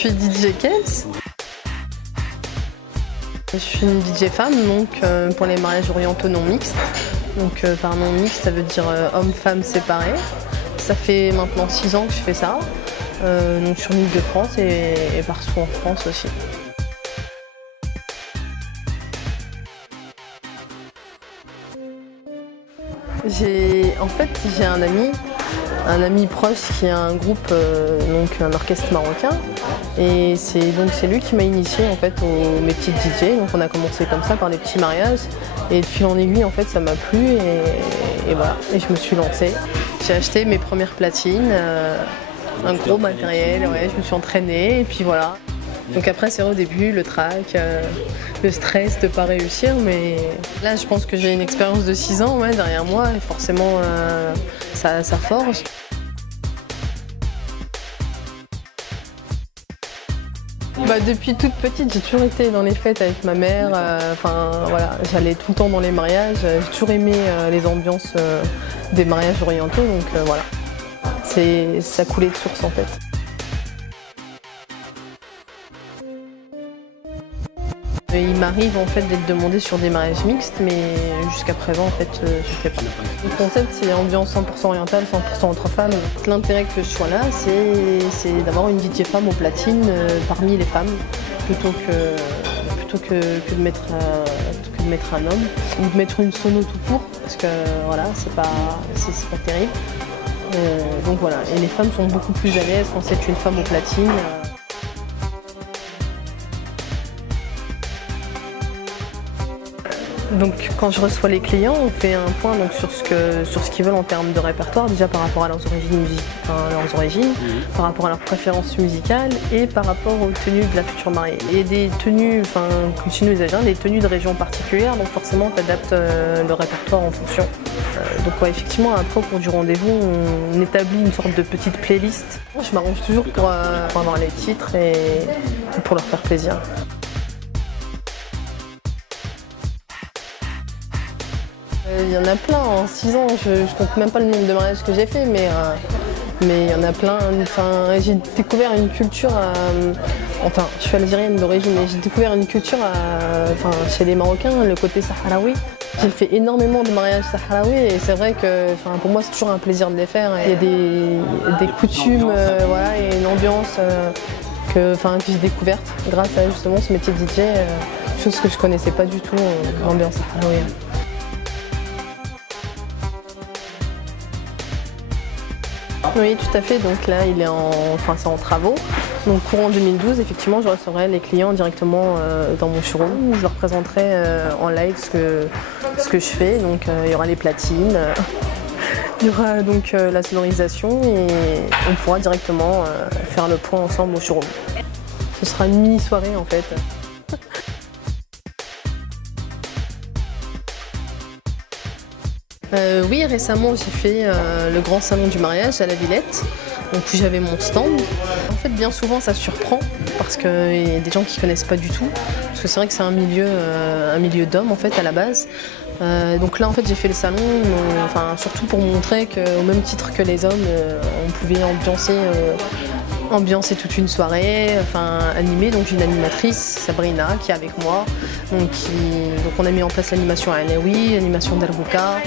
suis DJ Kems. Je suis une DJ femme donc pour les mariages orientaux non mixtes. Donc par non mixte, ça veut dire homme-femme séparés. Ça fait maintenant 6 ans que je fais ça, donc sur l'Île-de-France et partout en France aussi. En fait, j'ai un ami proche qui a un groupe, donc un orchestre marocain, et c'est lui qui m'a initié en fait au métier de DJ. Donc on a commencé comme ça par des petits mariages, et de fil en aiguille en fait ça m'a plu et voilà, et je me suis lancée. J'ai acheté mes premières platines, un gros matériel, ouais, je me suis entraînée et puis voilà. Donc après c'est vrai au début le trac, le stress de ne pas réussir, mais là je pense que j'ai une expérience de 6 ans ouais, derrière moi et forcément ça forge. Depuis toute petite, j'ai toujours été dans les fêtes avec ma mère. Voilà, j'allais tout le temps dans les mariages. J'ai toujours aimé les ambiances des mariages orientaux, donc voilà. Ça coulait de source en fait. Il m'arrive en fait d'être demandé sur des mariages mixtes, mais jusqu'à présent en fait je ne fais pas. Le concept c'est ambiance 100% orientale, 100% entre femmes. L'intérêt que je sois là, c'est d'avoir une DJ femme aux platines parmi les femmes, plutôt que de mettre un homme, ou de mettre une sono tout court, parce que voilà, c'est pas terrible. Donc voilà, et les femmes sont beaucoup plus à l'aise quand c'est une femme aux platines. Donc quand je reçois les clients, on fait un point donc, sur ce qu'ils veulent en termes de répertoire, déjà par rapport à leurs origines, par rapport à leurs préférences musicales et par rapport aux tenues de la future mariée. Et des tenues, comme chez nous les Asiens, des tenues de région particulière, donc forcément tu adaptes le répertoire en fonction. Donc ouais, effectivement après au cours du rendez-vous, on établit une sorte de petite playlist. Je m'arrange toujours pour avoir les titres et pour leur faire plaisir. Il y en a plein, en 6 ans, je ne compte même pas le nombre de mariages que j'ai fait, mais il y en a plein. J'ai découvert une culture, je suis algérienne d'origine, mais j'ai découvert une culture chez les Marocains, le côté sahraoui. J'ai fait énormément de mariages sahraouis et c'est vrai que pour moi c'est toujours un plaisir de les faire. Il y a des coutumes voilà, et une ambiance que j'ai découverte grâce à justement ce métier de DJ, chose que je ne connaissais pas du tout, l'ambiance sahraoui. Oui, tout à fait. Donc là, c'est en travaux. Donc courant 2012, effectivement, je recevrai les clients directement dans mon showroom où je leur présenterai en live ce que je fais. Donc il y aura les platines, il y aura donc la sonorisation et on pourra directement faire le point ensemble au showroom. Ce sera une mini-soirée en fait. Oui, récemment j'ai fait le grand salon du mariage à la Villette, donc où j'avais mon stand. En fait, bien souvent ça surprend parce qu'il y a des gens qui ne connaissent pas du tout, parce que c'est vrai que c'est un milieu d'hommes en fait à la base. Donc là en fait j'ai fait le salon, surtout pour montrer qu'au même titre que les hommes, on pouvait ambiancer toute une soirée, animer. Donc j'ai une animatrice, Sabrina, qui est avec moi. Donc on a mis en place l'animation à Alaoui, l'animation d'Arbouka.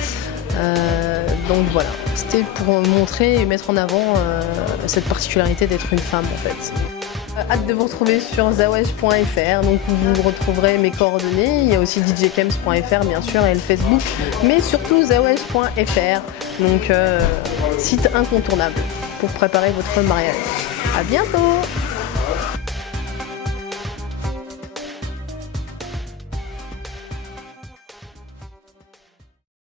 Donc voilà, c'était pour montrer et mettre en avant cette particularité d'être une femme en fait. Hâte de vous retrouver sur zawesh.fr, donc où vous retrouverez mes coordonnées. Il y a aussi djkems.fr bien sûr et le Facebook, mais surtout zawesh.fr, donc site incontournable pour préparer votre mariage. À bientôt!